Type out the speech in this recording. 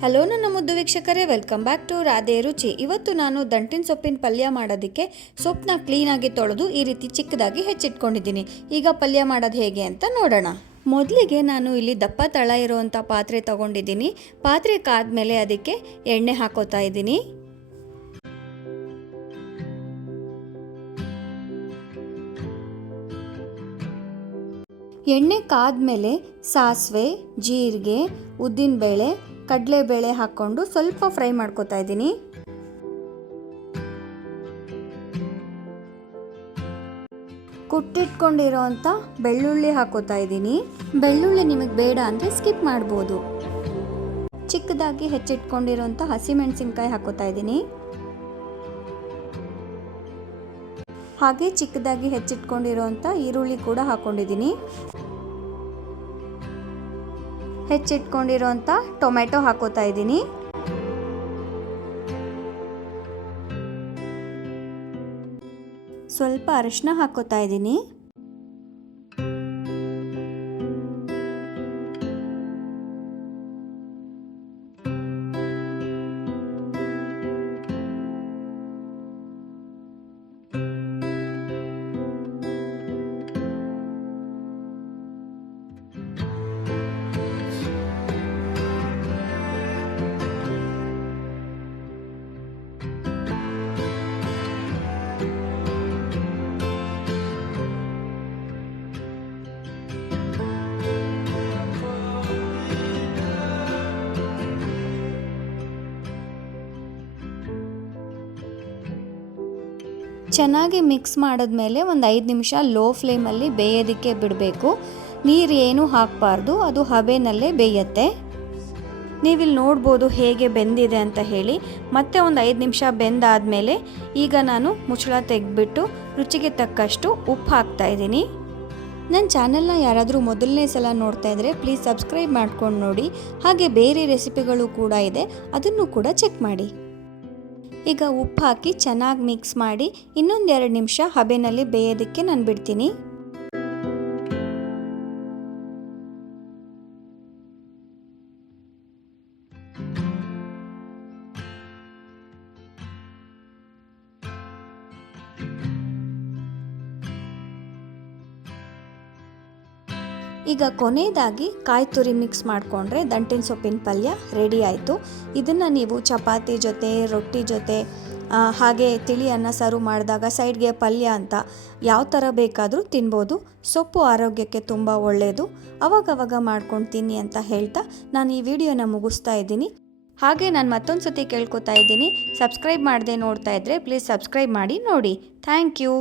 Hello ನನ್ನ ಮುದ್ದು ವೀಕ್ಷಕರೇ ವೆಲ್ಕಮ್ ಬ್ಯಾಕ್ ಟು ರಾಧೆ ರುಚಿ. ಇವತ್ತು ನಾನು ದಂಟಿನ ಸೊಪ್ಪಿನ ಪಲ್ಯ ಮಾಡೋದಕ್ಕೆ ಸೊಪ್ಪನ್ನ ಕ್ಲೀನಾಗಿ ತೊಳೆದು ಈ ರೀತಿ ಚಿಕ್ಕದಾಗಿ ಹೆಚ್ಚಿಟ್ಕೊಂಡಿದ್ದೀನಿ. ಈಗ ಪಲ್ಯ ಮಾಡೋದು ಹೇಗೆ ಅಂತ ನೋಡೋಣ. ಮೊದಲಿಗೆ ನಾನು ಇಲ್ಲಿ ದಪ್ಪ ತಳ ಇರುವಂಥ ಪಾತ್ರೆ ತಗೊಂಡಿದ್ದೀನಿ. ಪಾತ್ರೆ ಕಾದ್ಮೇಲೆ ಅದಕ್ಕೆ ಎಣ್ಣೆ ಹಾಕೋತಾ ಇದ್ದೀನಿ. ಎಣ್ಣೆ ಕಾದ್ಮೇಲೆ ಸಾಸಿವೆ, ಜೀರಿಗೆ, ಉದ್ದಿನಬೇಳೆ ಕಡಲೆಬೇಳೆ ಹಾಕ್ಕೊಂಡು ಸ್ವಲ್ಪ ಫ್ರೈ ಮಾಡ್ಕೋತಾ ಇದ್ದೀನಿ. ಕುಟ್ಟಿಟ್ಕೊಂಡಿರೋಂಥ ಬೆಳ್ಳುಳ್ಳಿ ಹಾಕೋತಾ ಇದ್ದೀನಿ. ಬೆಳ್ಳುಳ್ಳಿ ನಿಮಗೆ ಬೇಡ ಅಂದರೆ ಸ್ಕಿಪ್ ಮಾಡ್ಬೋದು. ಚಿಕ್ಕದಾಗಿ ಹೆಚ್ಚಿಟ್ಕೊಂಡಿರೋಂಥ ಹಸಿಮೆಣಸಿನ್ಕಾಯಿ ಹಾಕೋತಾ ಇದ್ದೀನಿ. ಹಾಗೆ ಚಿಕ್ಕದಾಗಿ ಹೆಚ್ಚಿಟ್ಕೊಂಡಿರೋಂಥ ಈರುಳ್ಳಿ ಕೂಡ ಹಾಕೊಂಡಿದ್ದೀನಿ ಹೆಚ್ಚಿಟ್ಕೊಂಡಿರೋಂಥ ಟೊಮೆಟೊ ಹಾಕೋತಾ ಇದ್ದೀನಿ. ಸ್ವಲ್ಪ ಅರಿಶಿನ ಹಾಕೋತಾ ಇದ್ದೀನಿ. ಚೆನ್ನಾಗಿ ಮಿಕ್ಸ್ ಮಾಡಿದ್ಮೇಲೆ ಒಂದು ಐದು ನಿಮಿಷ ಲೋ ಫ್ಲೇಮಲ್ಲಿ ಬೇಯೋದಕ್ಕೆ ಬಿಡಬೇಕು. ನೀರು ಏನೂ ಹಾಕಬಾರ್ದು, ಅದು ಹಬೆನಲ್ಲೇ ಬೇಯತ್ತೆ. ನೀವಿಲ್ಲಿ ನೋಡ್ಬೋದು ಹೇಗೆ ಬೆಂದಿದೆ ಅಂತ ಹೇಳಿ. ಮತ್ತೆ ಒಂದು ಐದು ನಿಮಿಷ ಬೆಂದಾದಮೇಲೆ ಈಗ ನಾನು ಮುಚ್ಚಳ ತೆಗೆದ್ಬಿಟ್ಟು ರುಚಿಗೆ ತಕ್ಕಷ್ಟು ಉಪ್ಪು ಹಾಕ್ತಾ ಇದ್ದೀನಿ. ನನ್ನ ಚಾನೆಲ್ನ ಯಾರಾದರೂ ಮೊದಲನೇ ಸಲ ನೋಡ್ತಾ ಇದ್ದರೆ ಪ್ಲೀಸ್ ಸಬ್ಸ್ಕ್ರೈಬ್ ಮಾಡ್ಕೊಂಡು ನೋಡಿ. ಹಾಗೆ ಬೇರೆ ರೆಸಿಪಿಗಳು ಕೂಡ ಇದೆ, ಅದನ್ನು ಕೂಡ ಚೆಕ್ ಮಾಡಿ. ಈಗ ಉಪ್ಪು ಹಾಕಿ ಚೆನ್ನಾಗಿ ಮಿಕ್ಸ್ ಮಾಡಿ ಇನ್ನೊಂದೆರಡು ನಿಮಿಷ ಹಬೆನಲ್ಲಿ ಬೇಯೋದಕ್ಕೆ ನಾನು ಬಿಡ್ತೀನಿ. ಈಗ ಕೊನೆಯದಾಗಿ ಕಾಯಿ ತುರಿ ಮಿಕ್ಸ್ ಮಾಡಿಕೊಂಡ್ರೆ ದಂಟಿನ ಸೊಪ್ಪಿನ ಪಲ್ಯ ರೆಡಿ ಆಯಿತು. ಇದನ್ನು ನೀವು ಚಪಾತಿ ಜೊತೆ, ರೊಟ್ಟಿ ಜೊತೆ ಹಾಗೆ ತಿಳಿ ಅನ್ನ ಸರ್ವ್ ಮಾಡಿದಾಗ ಸೈಡ್ಗೆ ಪಲ್ಯ ಅಂತ ಯಾವ ಥರ ಬೇಕಾದರೂ ತಿನ್ಬೋದು. ಸೊಪ್ಪು ಆರೋಗ್ಯಕ್ಕೆ ತುಂಬ ಒಳ್ಳೆಯದು ಅವಾಗವಾಗ ಮಾಡ್ಕೊಂಡು ತಿನ್ನಿ ಅಂತ ಹೇಳ್ತಾ ನಾನು ಈ ವಿಡಿಯೋನ ಮುಗಿಸ್ತಾ ಇದ್ದೀನಿ. ಹಾಗೆ ನಾನು ಮತ್ತೊಂದು ಸತಿ ಕೇಳ್ಕೊತಾ ಇದ್ದೀನಿ. ಸಬ್ಸ್ಕ್ರೈಬ್ ಮಾಡದೆ ನೋಡ್ತಾ ಇದ್ದರೆ ಪ್ಲೀಸ್ ಸಬ್ಸ್ಕ್ರೈಬ್ ಮಾಡಿ ನೋಡಿ. Thank you.